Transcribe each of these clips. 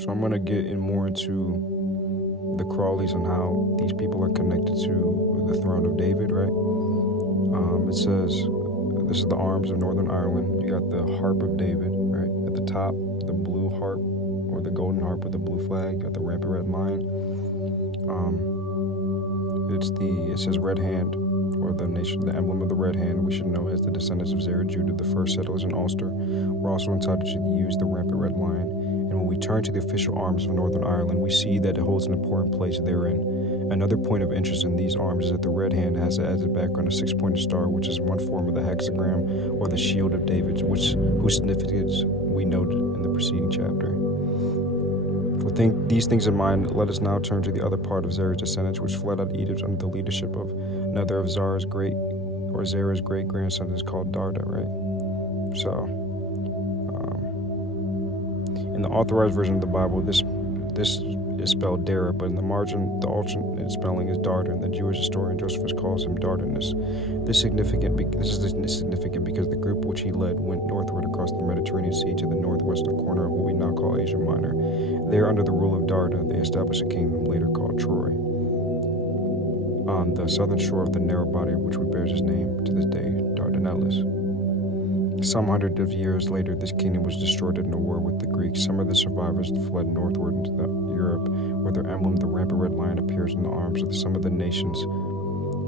So I'm going to get in more into the Crawleys and how these people are connected to the throne of David, right? It says, this is the arms of Northern Ireland. You got the harp of David, right? At the top, the blue harp, or the golden harp with the blue flag. You got the rampant red lion. It says red hand, or the emblem of the red hand. We should know as the descendants of Zerah Judah, the first settlers in Ulster, were also entitled to use the rampant red lion. And when we turn to the official arms of Northern Ireland, we see that it holds an important place therein. Another point of interest in these arms is that the red hand has as its background a six-pointed star, which is one form of the hexagram or the shield of David, whose significance we noted in the preceding chapter. With these things in mind, let us now turn to the other part of Zerah's descendants, which fled out of Egypt under the leadership of another of Zerah's great grandsons, called Darda, right? So, in the authorized version of the Bible, this is spelled Dara, but in the margin, the alternate spelling is Darda, and the Jewish historian Josephus calls him Dardanus. This is significant because the group which he led went northward across the Mediterranean Sea to the northwestern corner of what we now call Asia Minor. There, under the rule of Darda, they established a kingdom later called Troy, on the southern shore of the narrow body which bears his name to this day, Dardanelles. Some hundred of years later, this kingdom was destroyed in a war with the Greeks. Some of the survivors fled northward into Europe, where their emblem, the rampant red lion, appears in the arms of some of the nations,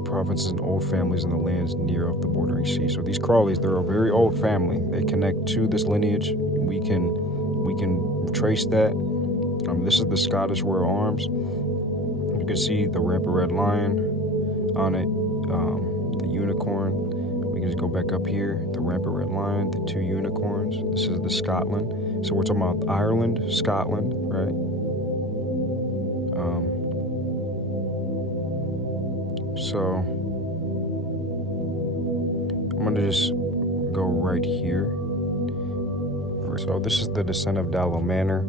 provinces, and old families in the lands near of the bordering sea. So these Crawleys, they're a very old family. They connect to this lineage. We can trace that. This is the Scottish royal arms. You can see the rampant red lion on it, the unicorn. We can just go back up here, the rampant red lion, the two unicorns. This is the Scotland. So we're talking about Ireland, Scotland, right? So I'm gonna just go right here. So this is the descent of Dallow Manor.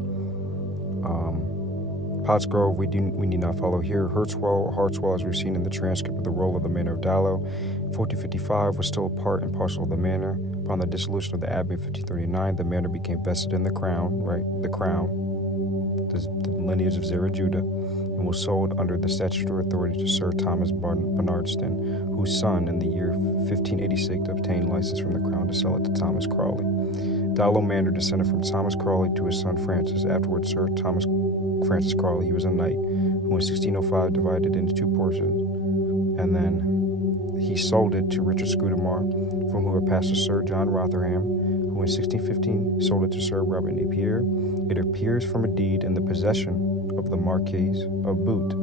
Pottsgrove, we need not follow here. Hartswell, as we've seen in the transcript of the roll of the Manor of Dallow, 1455 was still a part and parcel of the manor. Upon the dissolution of the abbey in 1539, the manor became vested in the crown, right? The lineage of Zerah Judah, and was sold under the statutory authority to Sir Thomas Barnardston, whose son, in the year 1586, obtained license from the crown to sell it to Thomas Crawley. Dallow Manor descended from Thomas Crawley to his son Francis. Afterwards, Sir Thomas Francis Crawley, he was a knight, who in 1605 divided it into two portions, and then he sold it to Richard Scudamore, from whom it passed to Sir John Rotherham, who in 1615 sold it to Sir Robert Napier. It appears from a deed in the possession of the Marquis of Bute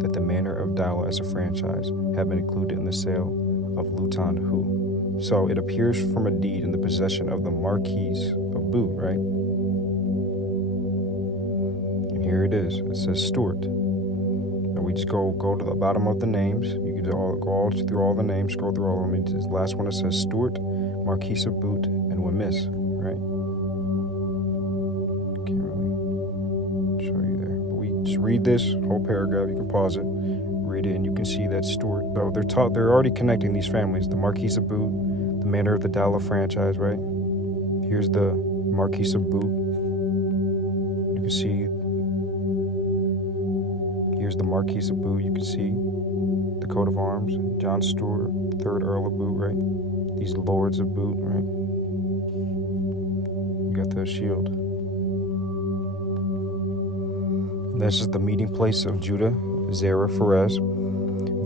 that the manor of Dallow as a franchise had been included in the sale of Luton Hoo. So it appears from a deed in the possession of the Marquis of Bute, right? And here it is. It says Stuart. And we just go to the bottom of the names. You can go all through all the names, scroll through all of them. The last one, it says Stuart, Marquis of Bute, and Wemyss, right? Can't really show you there. But we just read this whole paragraph. You can pause it, read it, and you can see that Stuart, though they're already connecting these families. The Marquis of Bute, the manor of the Dallow franchise, right? Here's the Marquis of Bute. You can see. Here's the Marquis of Bute. You can see the coat of arms. John Stuart, 3rd Earl of Bute, right? These lords of Bute, right? You got the shield. And this is the meeting place of Judah, Zerah, Pharez.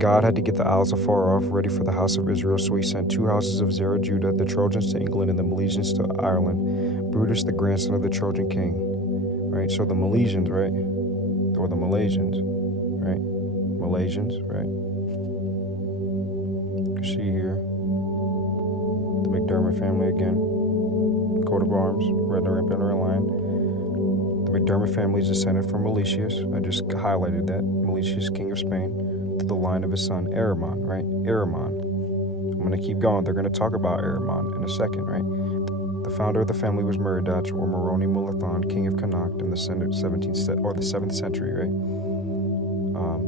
God had to get the Isles afar off ready for the house of Israel, so he sent two houses of Zerah, Judah, the Trojans to England and the Milesians to Ireland. Brutus, the grandson of the Trojan king, right? So the Milesians, right? Or the Malaysians, right? Malaysians, right? You can see here the McDermott family again. Coat of arms, red and rampant red lion. The McDermott family is descended from Milesius. I just highlighted that. Milesius, king of Spain, to the line of his son Aramon, right? Aramon. I'm going to keep going. They're going to talk about Aramon in a second, right? The founder of the family was Meridac or Moroni Mulathon, king of Connacht in the 7th century, right?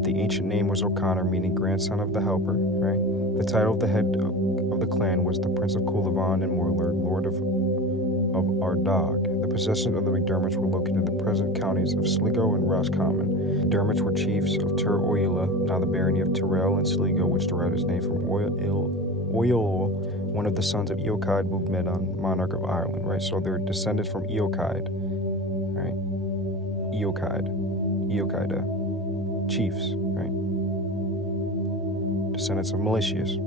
The ancient name was O'Connor, meaning grandson of the helper, right? The title of the head of the clan was the Prince of Coolivon and Morler, Lord of of Ardagh. The possessions of the McDermotts were located in the present counties of Sligo and Roscommon. The McDermotts were chiefs of Tir Oila, now the barony of Tyrrell and Sligo, which derived its name from Oil, one of the sons of Eochaid Mugmedon, monarch of Ireland, right? So they're descended from Eochaid, right? Eochaida, chiefs, right? Descendants of Milesius.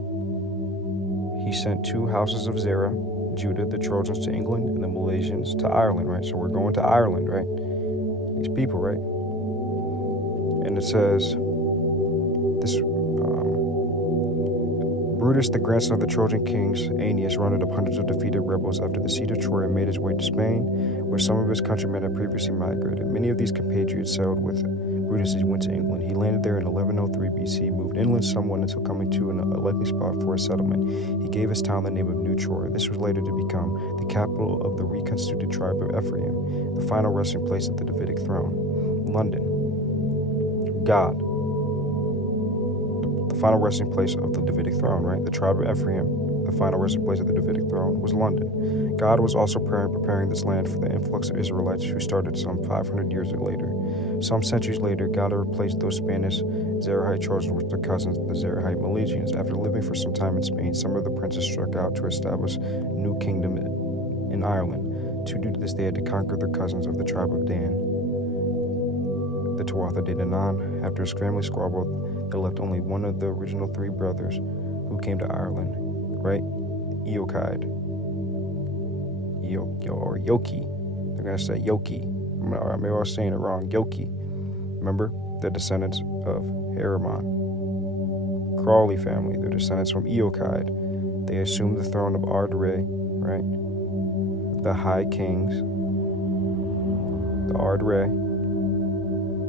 He sent 2 houses of Zerah, Judah, the Trojans to England, and the Milesians to Ireland, right? So we're going to Ireland, right? These people, right? And it says, this Brutus, the grandson of the Trojan kings, Aeneas, rounded up hundreds of defeated rebels after the siege of Troy and made his way to Spain, where some of his countrymen had previously migrated. Many of these compatriots sailed with Brutus as he went to England. He landed there in 1103 BC, moved inland somewhat until coming to a likely spot for a settlement. He gave his town the name of New Troy. This was later to become the capital of the reconstituted tribe of Ephraim, the final resting place of the Davidic throne. London. God. The final resting place of the Davidic throne, right? The tribe of Ephraim, the final resting place of the Davidic throne, was London. God was also preparing this land for the influx of Israelites who started some 500 years later. Some centuries later, God replaced those Spanish Zerahite Trojans with their cousins, the Zerahite Milesians. After living for some time in Spain, some of the princes struck out to establish a new kingdom in Ireland. To do this, they had to conquer their cousins of the tribe of Dan, the Tuatha De Danann. After a scrambling squabble, they left only one of the original 3 brothers who came to Ireland, right? Eochaid, or Yoki. They're gonna say Yoki. Maybe I was saying it wrong. Yoki. Remember, the descendants of Heremon. Crawley family, they're descendants from Eochaid. They assumed the throne of Ardre, right? The high kings, the Ardre,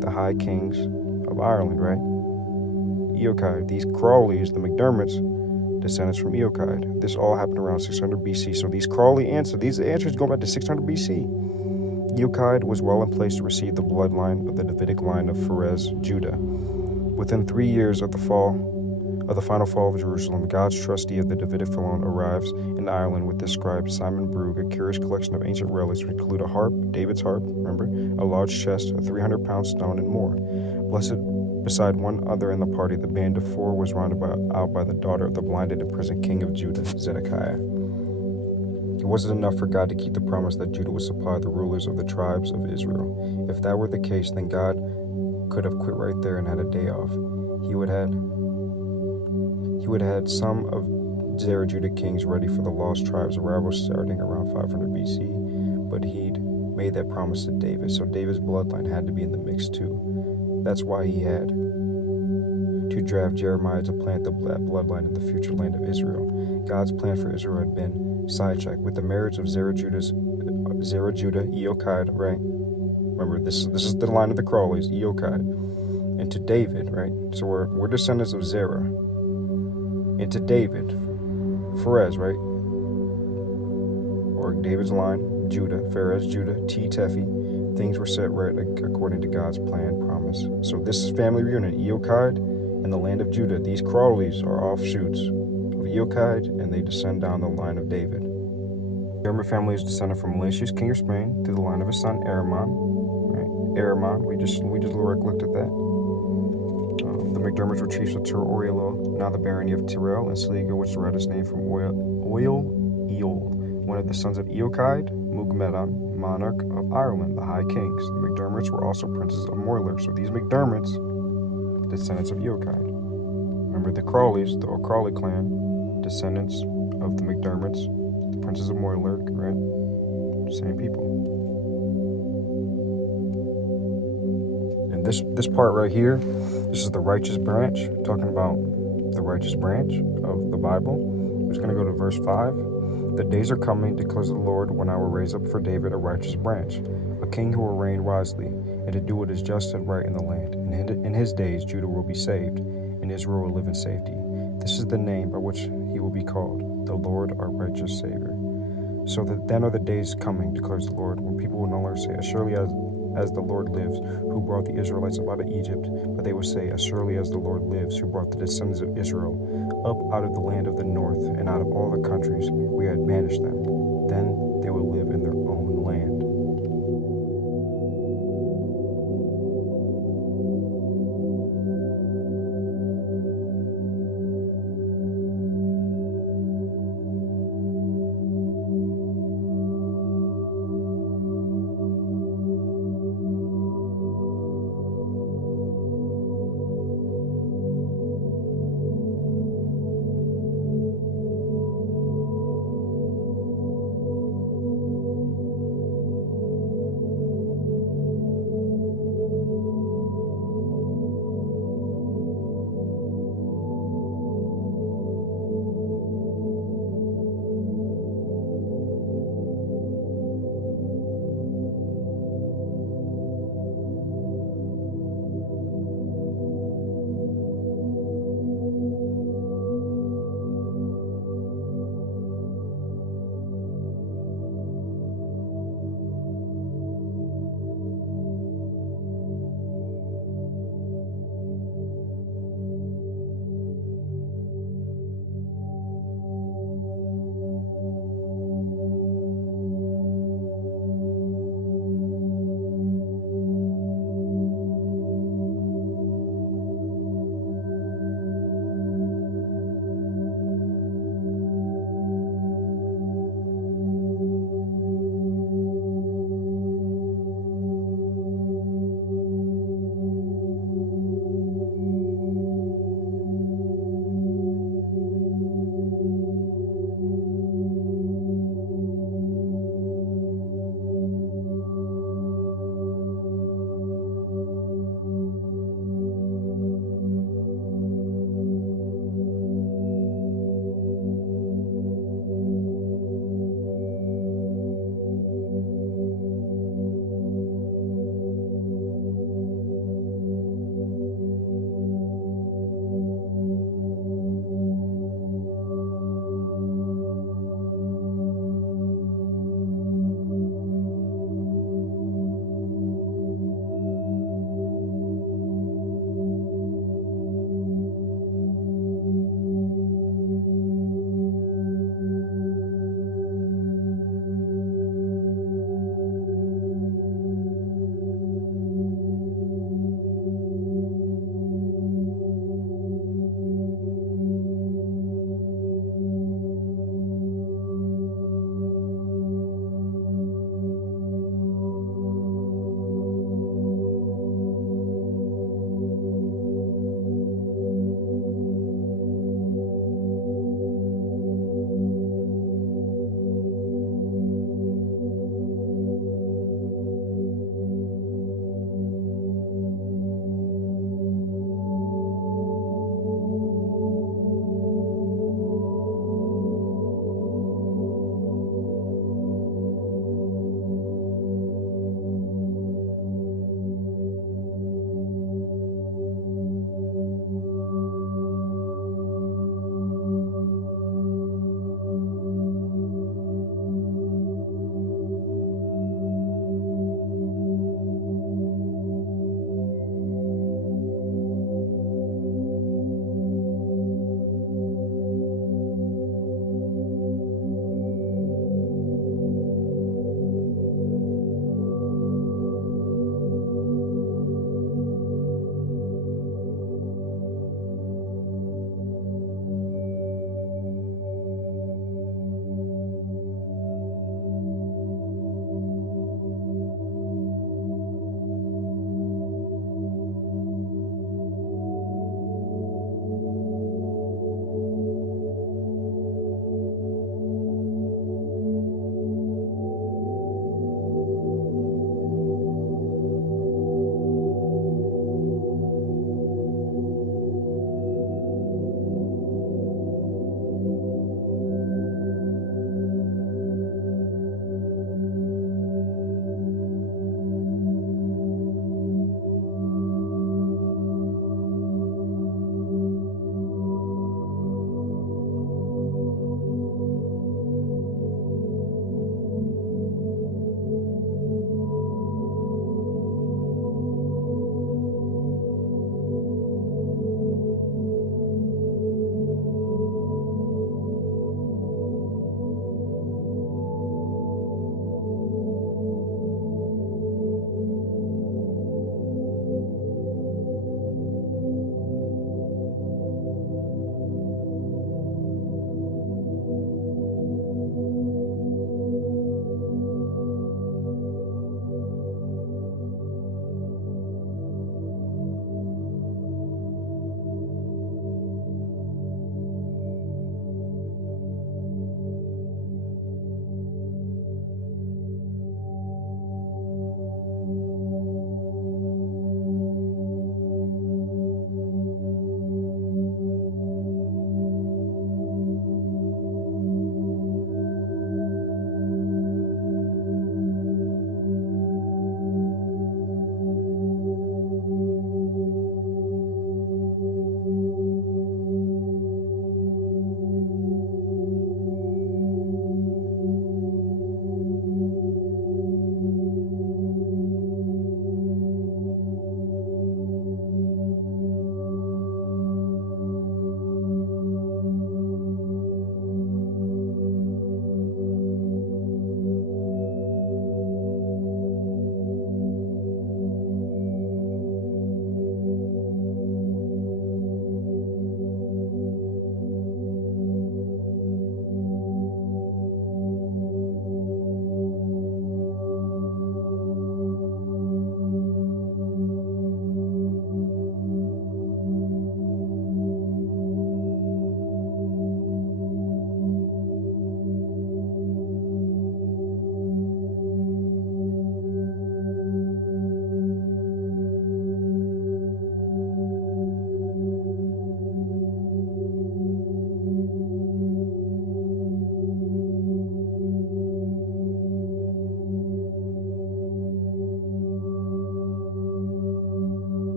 the high kings of Ireland, right? Eochaid. These Crawleys, the McDermotts, descendants from Eochaid. This all happened around 600 BC. So these Crawley answers, these answers go back to 600 BC. Eochaid was well in place to receive the bloodline of the Davidic line of Pharez, Judah. Within 3 years of the final fall of Jerusalem, God's trustee of the Davidic throne arrives in Ireland with the scribe Simon Brugge, a curious collection of ancient relics which include a harp, David's harp, remember, a large chest, a 300-pound stone, and more. Beside one other in the party, the band of 4 was rounded out by the daughter of the blinded and imprisoned king of Judah, Zedekiah. It wasn't enough for God to keep the promise that Judah would supply the rulers of the tribes of Israel. If that were the case, then God could have quit right there and had a day off. He would have had some of Zerah Judah kings ready for the lost tribes' arrival starting around 500 BC, but he'd made that promise to David, so David's bloodline had to be in the mix too. That's why he had to draft Jeremiah to plant that bloodline in the future land of Israel. God's plan for Israel had been sidetracked with the marriage of Zerah Judah, Eochaid, right? Remember, this is the line of the Crawleys, Eochaid, and to David, right? So we're descendants of Zerah, and to David, Pharez, right? Or David's line, Judah, Pharez, Judah, Tephi. Things were set right according to God's plan, promise. So this family reunion, Eochaid and the land of Judah. These Crawleys are offshoots of Eochaid, and they descend down the line of David. The Hermon family is descended from Milesius, king of Spain, through the line of his son Heremon. Right? Heremon, we just looked at that. The McDermotts were chiefs of Tir Oilo, now the barony of Tyrrell and Sligo, which derived its name from Oil, one of the sons of Eochaid, Mugmedon, monarch of Ireland, the high kings. The McDermotts were also princes of Moyler. So these McDermotts, descendants of Eochaid. Remember the Crawleys, the Crawley clan, descendants of the McDermotts, the princes of Moyler, right? Same people. And this part right here, this is the righteous branch, talking about the righteous branch of the Bible. We're just going to go to verse 5. The days are coming, declares the Lord, when I will raise up for David a righteous branch, a king who will reign wisely, and to do what is just and right in the land. In his days Judah will be saved, and Israel will live in safety. This is the name by which he will be called, the Lord our righteous Savior. So that then are the days coming, declares the Lord, when people will no longer say, as surely as the Lord lives, who brought the Israelites up out of Egypt, but they will say, as surely as the Lord lives, who brought the descendants of Israel up out of the land of the north, and out of all the countries we had banished them. Then they will live in